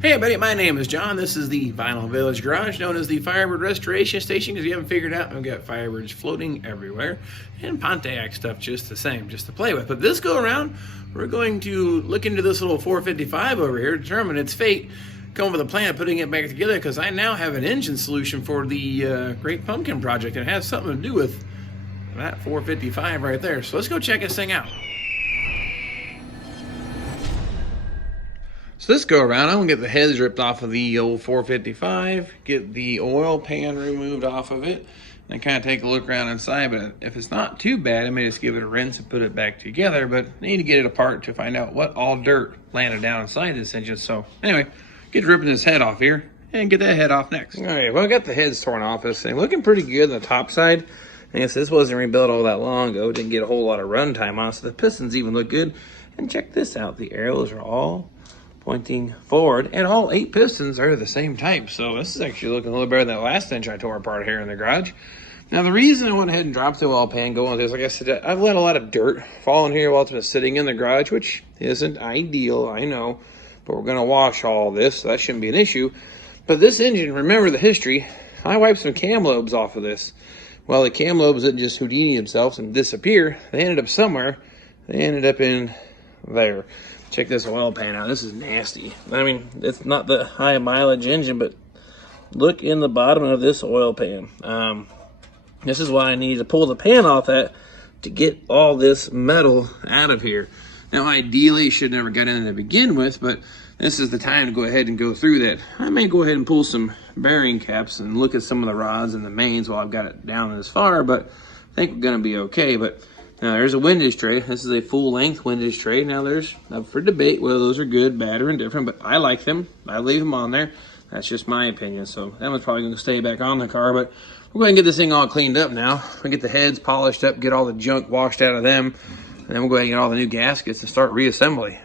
Hey everybody, my name is John. This is the Vinyl Village Garage, known as the Firebird Restoration Station, because you haven't figured out, I've got Firebirds floating everywhere, and Pontiac stuff just the same, just to play with. But this go around, we're going to look into this little 455 over here, determine its fate, come up with a plan of putting it back together, because I now have an engine solution for the Great Pumpkin project, and it has something to do with that 455 right there. So let's go check this thing out. So this go around, I'm gonna get the heads ripped off of the old 455, get the oil pan removed off of it, and kind of take a look around inside. But if it's not too bad, I may just give it a rinse and put it back together. But I need to get it apart to find out what all dirt landed down inside this engine. So anyway, get ripping this head off here and get that head off next. All right, well, I got the heads torn off this thing. Looking pretty good on the top side. I guess this wasn't rebuilt all that long ago. Didn't get a whole lot of run time on it, so the pistons even look good. And check this out, the arrows are all pointing forward, and all 8 pistons are the same type. So this is actually looking a little better than that last engine I tore apart here in the garage. Now the reason I went ahead and dropped the oil pan going with this, like I said, I've let a lot of dirt fall in here while it's been sitting in the garage, which isn't ideal, I know, but we're gonna wash all this, so that shouldn't be an issue. But this engine, remember the history, I wiped some cam lobes off of this. Well, the cam lobes didn't just Houdini themselves and disappear. They ended up somewhere. They ended up in there. Check this oil pan out. This is nasty. I mean, it's not the high mileage engine, but look in the bottom of this oil pan. This is why I need to pull the pan off that to get all this metal out of here. Now, ideally, it should never got in to begin with, but this is the time to go ahead and go through that. I may go ahead and pull some bearing caps and look at some of the rods and the mains while I've got it down this far, but I think we're going to be okay. But now there's a windage tray. This is a full-length windage tray. Now there's up for debate whether those are good, bad, or indifferent, but I like them. I leave them on there. That's just my opinion. So that one's probably going to stay back on the car, but we're going to get this thing all cleaned up now. We'll get the heads polished up, get all the junk washed out of them, and then we'll go ahead and get all the new gaskets and start reassembly.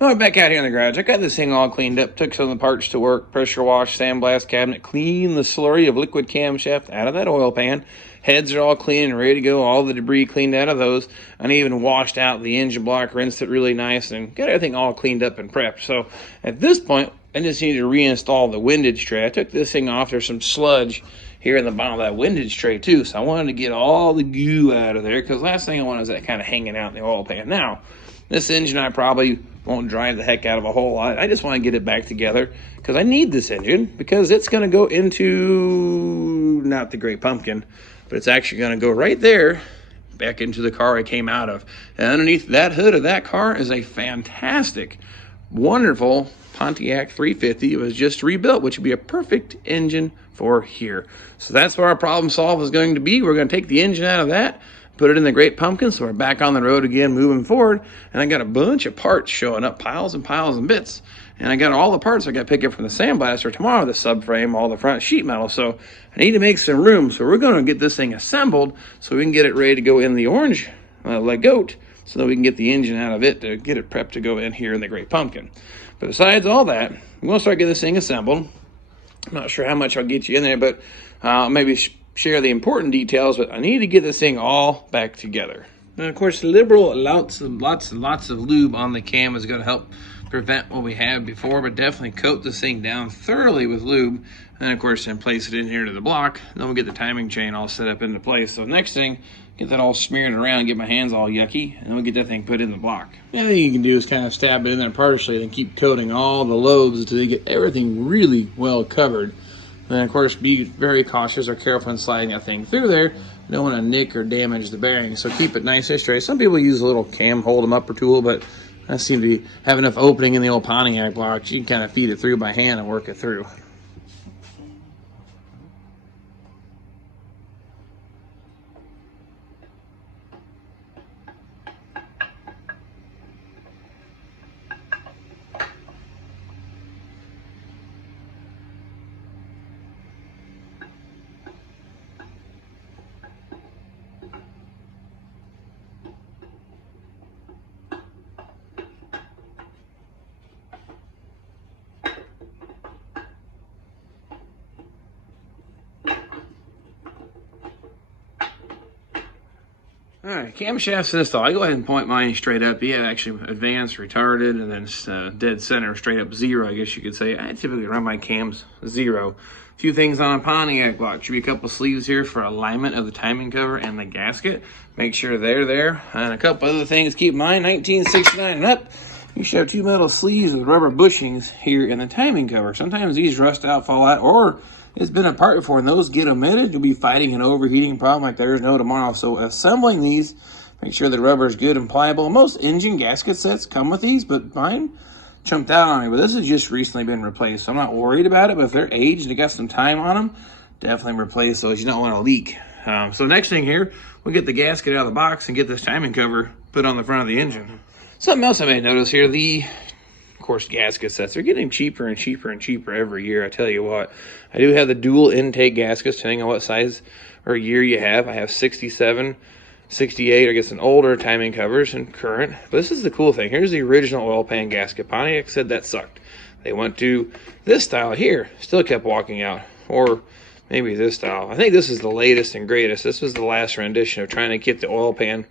Well, back out here in the garage, I got this thing all cleaned up, took some of the parts to work, pressure wash, sandblast cabinet, clean the slurry of liquid camshaft out of that oil pan. Heads are all clean and ready to go, all the debris cleaned out of those. And I even washed out the engine block, rinsed it really nice, and got everything all cleaned up and prepped. So at this point, I just need to reinstall the windage tray. I took this thing off. There's some sludge here in the bottom of that windage tray too, so I wanted to get all the goo out of there, because last thing I wanted is that kind of hanging out in the oil pan. Now, this engine I probably won't drive the heck out of a whole lot. I just want to get it back together because I need this engine, because it's going to go into, not the Great Pumpkin, but it's actually going to go right there back into the car I came out of. And underneath that hood of that car is a fantastic, wonderful Pontiac 350. It was just rebuilt, which would be a perfect engine for here. So that's where our problem solve is going to be. We're going to take the engine out of that, put it in the Great Pumpkin, so we're back on the road again, moving forward. And I got a bunch of parts showing up, piles and piles and bits. And I got all the parts I got to pick up from the sandblaster tomorrow, the subframe, all the front sheet metal. So I need to make some room. So we're going to get this thing assembled so we can get it ready to go in the orange like goat, so that we can get the engine out of it to get it prepped to go in here in the Great Pumpkin. But besides all that, I'm going to start getting this thing assembled. I'm not sure how much I'll get you in there, but maybe share the important details, but I need to get this thing all back together. And of course, liberal lots and lots of lube on the cam is going to help prevent what we had before, but definitely coat this thing down thoroughly with lube, and of course then place it in here to the block. Then we'll get the timing chain all set up into place. So next thing, get that all smeared around, get my hands all yucky, and then we'll get that thing put in the block. The other thing you can do is kind of stab it in there partially and keep coating all the lobes until you get everything really well covered. And of course, be very cautious or careful in sliding that thing through there. You don't want to nick or damage the bearing, so keep it nice and straight. Some people use a little cam hold them up or tool, but I seem to have enough opening in the old Pontiac blocks. You can kind of feed it through by hand and work it through. All right, camshafts installed. I go ahead and point mine straight up. Yeah, actually advanced, retarded, and then dead center, straight up 0, I guess you could say. I typically run my cams 0. A few things on a Pontiac block. Should be a couple sleeves here for alignment of the timing cover and the gasket. Make sure they're there. And a couple other things. Keep in mind, 1969 and up, you should have 2 metal sleeves with rubber bushings here in the timing cover. Sometimes these rust out, fall out, or it's been apart before and those get omitted. You'll be fighting an overheating problem like there's no tomorrow. So assembling these, make sure the rubber is good and pliable. Most engine gasket sets come with these, but mine chunked out on me. But this has just recently been replaced, so I'm not worried about it. But if they're aged and they got some time on them, definitely replace those. You don't want to leak. So next thing here, we'll get the gasket out of the box and get this timing cover put on the front of the engine. Something else I may notice here, of course, gasket sets are getting cheaper and cheaper and cheaper every year. I tell you what, I do have the dual intake gaskets, depending on what size or year you have. I have 67, 68, I guess an older timing covers and current. But this is the cool thing. Here's the original oil pan gasket. Pontiac said that sucked. They went to this style here, still kept walking out. Or maybe this style. I think this is the latest and greatest. This was the last rendition of trying to get the oil pan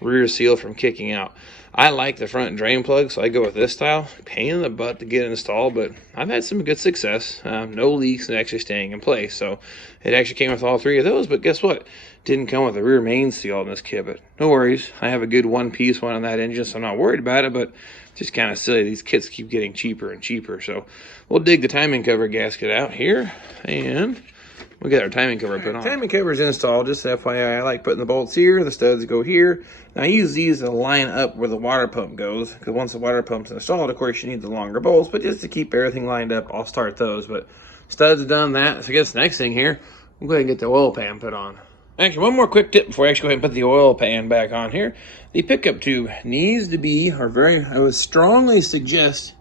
rear seal from kicking out. I like the front drain plug, so I go with this style. Pain in the butt to get installed, but I've had some good success. No leaks and actually staying in place. So it actually came with all 3 of those, but guess what? Didn't come with a rear main seal in this kit, but no worries. I have a good one-piece one on that engine, so I'm not worried about it, but just kind of silly. These kits keep getting cheaper and cheaper. So we'll dig the timing cover gasket out here, and we'll get our timing cover put on. Timing cover is installed. Just FYI, I like putting the bolts here. The studs go here. Now, I use these to line up where the water pump goes, because once the water pump's installed, of course, you need the longer bolts. But just to keep everything lined up, I'll start those. But studs done that. So I guess the next thing here, we'll go ahead and get the oil pan put on. Actually, one more quick tip before I actually go ahead and put the oil pan back on here. The pickup tube needs to be, I would strongly suggest,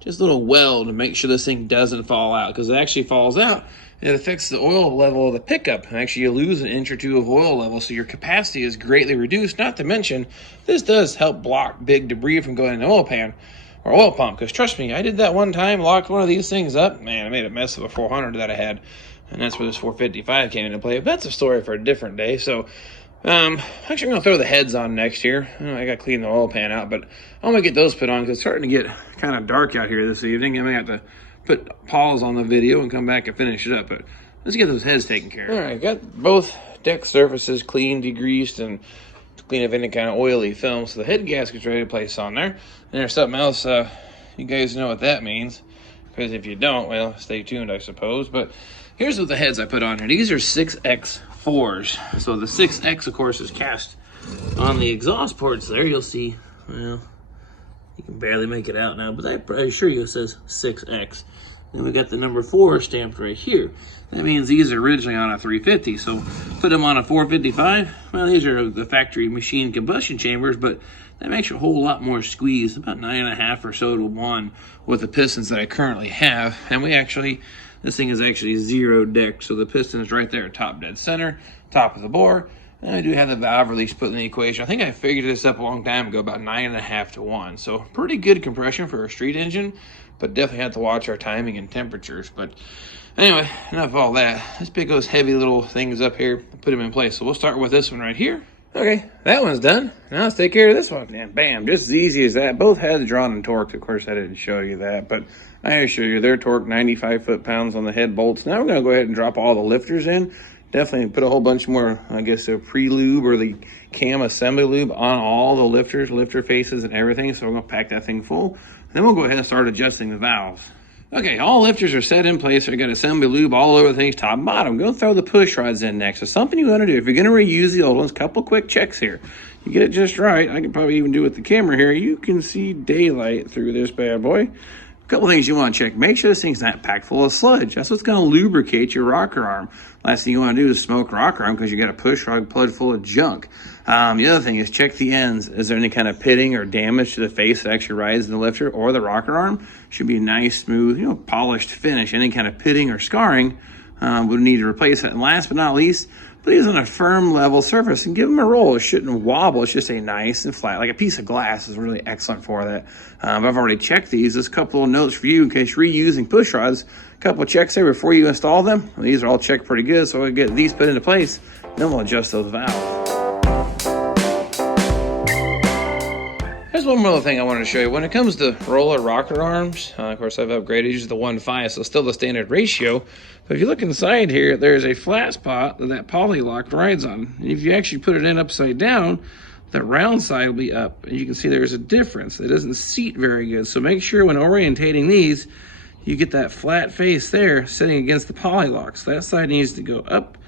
just a little weld to make sure this thing doesn't fall out, because it actually falls out. It affects the oil level of the pickup. And actually, you lose an inch or 2 of oil level, so your capacity is greatly reduced. Not to mention, this does help block big debris from going in the oil pan or oil pump. Because trust me, I did that one time, locked one of these things up. Man, I made a mess of a 400 that I had. And that's where this 455 came into play. But that's a story for a different day. So, actually, I'm going to throw the heads on next year. I got to clean the oil pan out, but I'm going to get those put on because it's starting to get kind of dark out here this evening. I'm going to have to put pause on the video and come back and finish it up. But let's get those heads taken care of. All right, got both deck surfaces cleaned, degreased, and clean up any kind of oily film. So the head gasket's ready to place on there. And there's something else, you guys know what that means. Because if you don't, well, stay tuned, I suppose. But here's what the heads I put on here. These are 6X4s. So the 6X, of course, is cast on the exhaust ports there. You'll see, well, you can barely make it out now, but I assure you it says 6X. Then we got the number 4 stamped right here. That means these are originally on a 350. So put them on a 455. Well, these are the factory machine combustion chambers, but that makes a whole lot more squeeze, about 9.5 or so to 1 with the pistons that I currently have. And this thing is actually 0 decked. So the piston is right there, top dead center, top of the bore. And I do have the valve release put in the equation. I think I figured this up a long time ago, about 9.5 to 1. So pretty good compression for a street engine, but definitely have to watch our timing and temperatures. But anyway, enough of all that. Let's pick those heavy little things up here and put them in place. So we'll start with this one right here. Okay, that one's done. Now let's take care of this one. And bam, just as easy as that. Both heads drawn and torqued. Of course, I didn't show you that, but I assure you they're torqued 95 foot-pounds on the head bolts. Now we're going to go ahead and drop all the lifters in. Definitely put a whole bunch more, I guess, the pre-lube or the cam assembly lube on all the lifters, lifter faces and everything. So we're going to pack that thing full. Then we'll go ahead and start adjusting the valves. Okay, all lifters are set in place. So I got assembly lube all over the things, top and bottom. Go throw the push rods in next. So something you want to do, if you're going to reuse the old ones, couple quick checks here. You get it just right. I can probably even do it with the camera here. You can see daylight through this bad boy. A couple things you want to check. Make sure this thing's not packed full of sludge. That's what's going to lubricate your rocker arm. Last thing you want to do is smoke rocker arm because you got a push rod plug full of junk. The other thing is check the ends. Is there any kind of pitting or damage to the face that actually rides in the lifter or the rocker arm? Should be nice, smooth, polished finish. Any kind of pitting or scarring would need to replace it. And last but not least, put these on a firm level surface and give them a roll. It shouldn't wobble. It should stay nice and flat. Like a piece of glass is really excellent for that. I've already checked these. There's a couple of notes for you in case you're reusing push rods. A couple of checks there before you install them. These are all checked pretty good. So we'll get these put into place. Then we'll adjust those valves. There's one more thing I wanted to show you. When it comes to roller rocker arms, of course I've upgraded, usually the 1.5, so still the standard ratio. But if you look inside here, there's a flat spot that poly lock rides on. And if you actually put it in upside down, that round side will be up. And you can see there's a difference. It doesn't seat very good. So make sure when orientating these, you get that flat face there sitting against the poly lock. So that side needs to go up,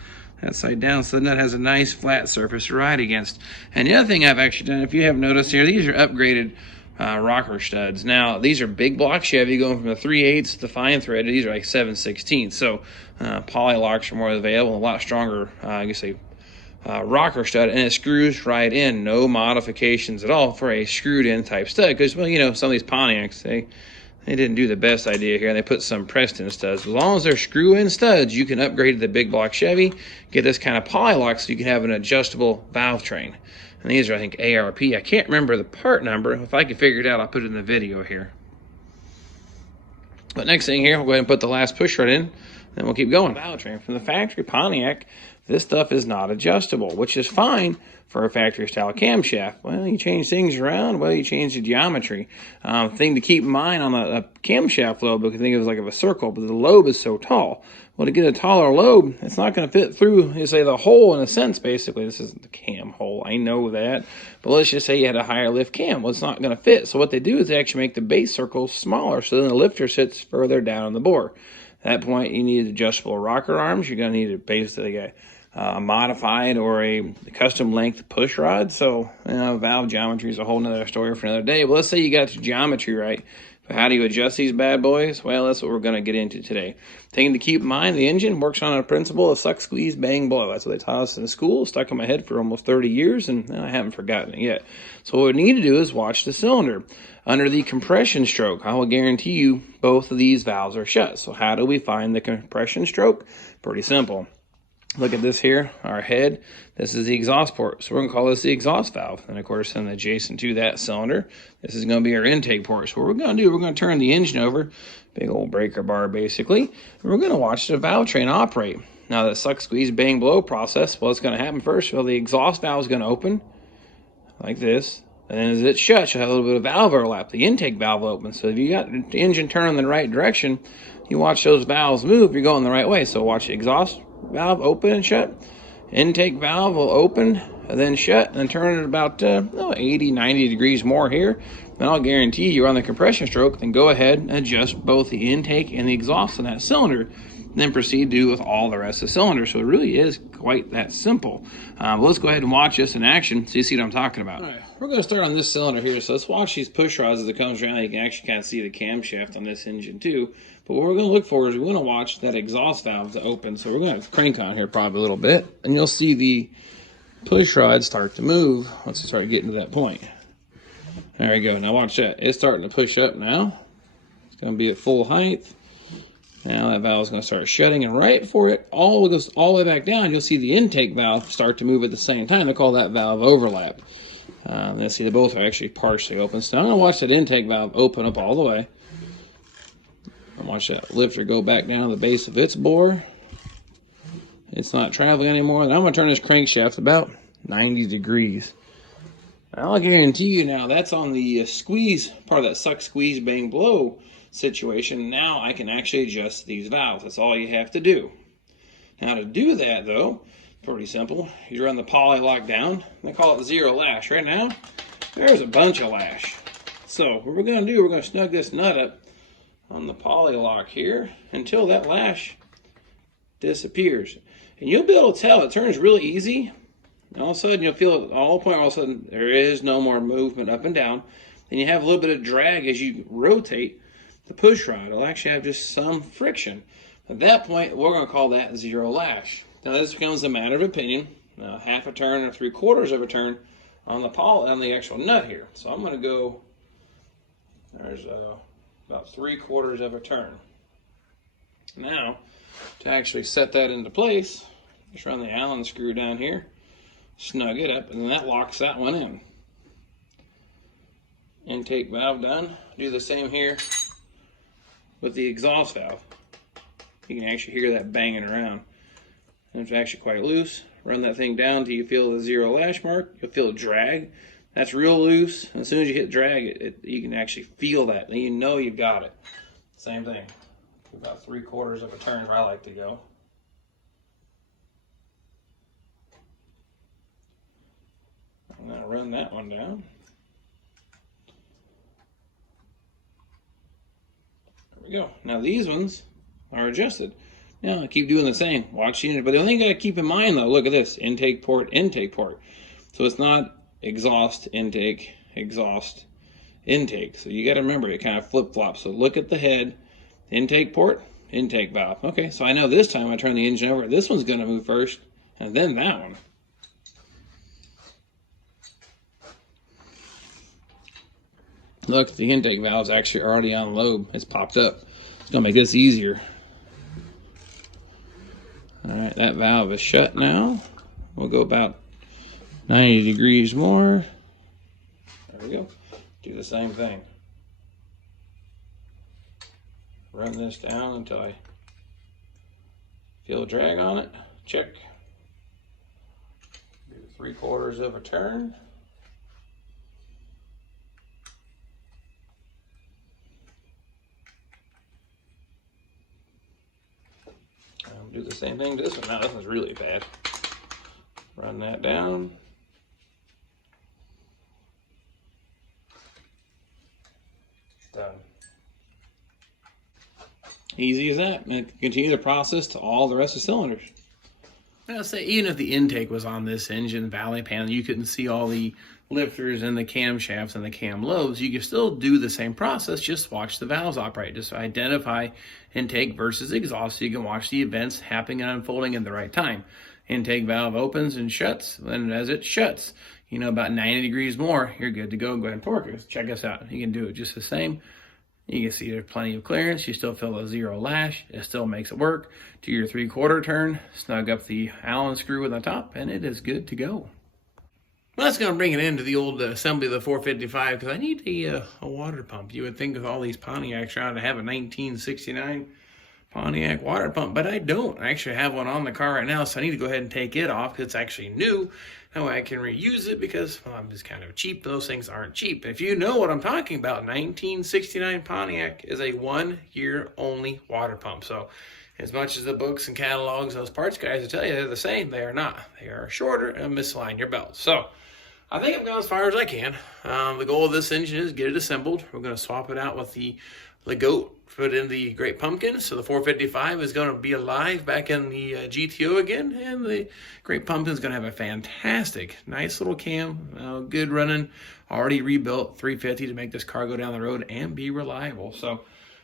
that side down, so then that has a nice flat surface to ride against. And the other thing I've actually done, if you have noticed here, these are upgraded rocker studs. Now, these are big block Chevy going from the 3/8 to fine threaded. These are like 7/16. So poly locks are more available, a lot stronger, I guess rocker stud, and it screws right in. No modifications at all for a screwed in type stud. Because, well, you know, some of these Pontiacs, they didn't do the best idea here. They put some pressed-in studs. As long as they're screw-in studs, you can upgrade to the big block Chevy, get this kind of poly lock so you can have an adjustable Valvetrain. And these are, I think, ARP. I can't remember the part number. If I can figure it out, I'll put it in the video here. But next thing here, we'll go ahead and put the last push rod in, then we'll keep going. Valvetrain from the factory Pontiac, this stuff is not adjustable, which is fine for a factory style camshaft. Well, you change things around, well, you change the geometry. Thing to keep in mind on a camshaft lobe, you can think of it like a circle, but the lobe is so tall. Well, to get a taller lobe, it's not going to fit through, you say, the hole in a sense, basically. This isn't the cam hole, I know that. But let's just say you had a higher lift cam. Well, it's not going to fit. So what they do is they actually make the base circles smaller, so then the lifter sits further down in the bore. At that point, you need adjustable rocker arms. You're going to need basically a modified or a custom length push rod. So, you know, valve geometry is a whole nother story for another day. But let's say you got the geometry right. But how do you adjust these bad boys? Well, that's what we're going to get into today. Thing to keep in mind, the engine works on a principle of suck, squeeze, bang, blow. That's what they taught us in school. Stuck in my head for almost 30 years, and I haven't forgotten it yet. So what we need to do is watch the cylinder. Under the compression stroke, I will guarantee you both of these valves are shut. So how do we find the compression stroke? Pretty simple. Look at this here, our head. This is the exhaust port. So we're going to call this the exhaust valve. And of course, then adjacent to that cylinder, this is going to be our intake port. So what we're going to do, we're going to turn the engine over, big old breaker bar basically, and we're going to watch the Valvetrain operate. Now the suck, squeeze, bang, blow process, what's going to happen first? Well, the exhaust valve is going to open like this. And then as it shuts, you'll have a little bit of valve overlap. The intake valve opens. So if you got the engine turning in the right direction, you watch those valves move, you're going the right way. So watch the exhaust valve open and shut. Intake valve will open and then shut, and then turn it about 80, 90 degrees more here. And I'll guarantee you're on the compression stroke, then go ahead and adjust both the intake and the exhaust in that cylinder. Then proceed to do with all the rest of the cylinder. So it really is quite that simple. Let's go ahead and watch this in action so you see what I'm talking about. All right, we're going to start on this cylinder here. So let's watch these push rods as it comes around. You can actually kind of see the camshaft on this engine too. But what we're going to look for is we want to watch that exhaust valve to open. So we're going to crank on here probably a little bit, and you'll see the push rod start to move once we start getting to that point. There we go. Now watch that. It's starting to push up now. It's going to be at full height. Now that valve is going to start shutting, and right before it all goes all the way back down, you'll see the intake valve start to move at the same time. They call that valve overlap. Let's see, they both are actually partially open. So I'm going to watch that intake valve open up all the way. And watch that lifter go back down to the base of its bore. It's not traveling anymore. Then I'm going to turn this crankshaft about 90 degrees. And I'll guarantee you now that's on the squeeze, part of that suck, squeeze, bang, blow situation. Now I can actually adjust these valves. That's all you have to do. Now to do that though, pretty simple. You run the poly lock down. They call it zero lash. Right now, there's a bunch of lash. So what we're going to do, we're going to snug this nut up on the poly lock here until that lash disappears. And you'll be able to tell it turns really easy. And all of a sudden you'll feel it all the point, all of a sudden there is no more movement up and down. And you have a little bit of drag as you rotate the push rod. It'll actually have just some friction. At that point, we're going to call that zero lash. Now this becomes a matter of opinion. Now, half a turn or 3/4 of a turn on the actual nut here. So I'm going to go, there's about 3/4 of a turn. Now, to actually set that into place, just run the Allen screw down here, snug it up, and then that locks that one in. Intake valve done. Do the same here with the exhaust valve. You can actually hear that banging around. And it's actually quite loose. Run that thing down till you feel the zero lash mark. You'll feel a drag. That's real loose. As soon as you hit drag, you can actually feel that. And you know you got it. Same thing. About 3/4 of a turn where I like to go. I'm going to run that one down. There we go. Now these ones are adjusted. Now I keep doing the same. Watch the unit. But the only thing you got to keep in mind though, look at this. Intake port, intake port. So it's not exhaust, intake, exhaust, intake. So you got to remember it kind of flip-flops. So look at the head, intake port, intake valve. Okay, so I know this time I turn the engine over. This one's going to move first, and then that one. Look, the intake valve's actually already on lobe. It's popped up. It's going to make this easier. All right, that valve is shut now. We'll go about 90 degrees more. There we go. Do the same thing. Run this down until I feel a drag on it. Check. Do 3/4 of a turn. Do the same thing to this one. Now this one's really bad. Run that down. Done. Easy as that. And continue the process to all the rest of the cylinders. Now say even if the intake was on this engine valley panel, you couldn't see all the lifters and the camshafts and the cam lobes, you can still do the same process. Just watch the valves operate. Just identify intake versus exhaust so you can watch the events happening and unfolding in the right time. Intake valve opens and shuts, and as it shuts, you know, about 90 degrees more, you're good to go. Go ahead and torque it. Check us out. You can do it just the same. You can see there's plenty of clearance. You still feel a 0 lash. It still makes it work. Do your 3/4 turn, snug up the Allen screw with the top, and it is good to go. Well, that's going to bring it into the old assembly of the 455 because I need a water pump. You would think with all these Pontiacs trying to have a 1969 Pontiac water pump, but I don't. I actually have one on the car right now, so I need to go ahead and take it off because it's actually new. That way I can reuse it because, well, I'm just kind of cheap. Those things aren't cheap. If you know what I'm talking about, 1969 Pontiac is a 1-year only water pump. So as much as the books and catalogs, those parts guys will tell you they're the same, they are not. They are shorter and misalign your belt. So I think I've gone as far as I can. The goal of this engine is get it assembled. We're going to swap it out with the goat, put in the Great Pumpkin. So the 455 is going to be alive back in the GTO again. And the Great Pumpkin is going to have a fantastic, nice little cam, good running, already rebuilt 350 to make this car go down the road and be reliable. So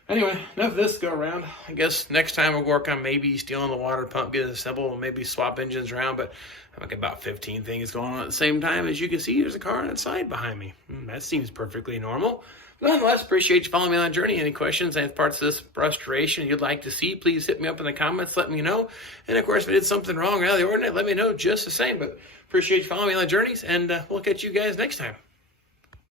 anyway, enough of this go around. I guess next time we'll work on maybe stealing the water pump, get it assembled, and maybe swap engines around. But I'm like about 15 things going on at the same time. As you can see, there's a car on the side behind me. That seems perfectly normal. Nonetheless, appreciate you following me on the journey. Any questions, any parts of this restoration you'd like to see, please hit me up in the comments. Let me know. And of course, if I did something wrong or out of the ordinary, let me know just the same. But appreciate you following me on the journeys, and we'll catch you guys next time.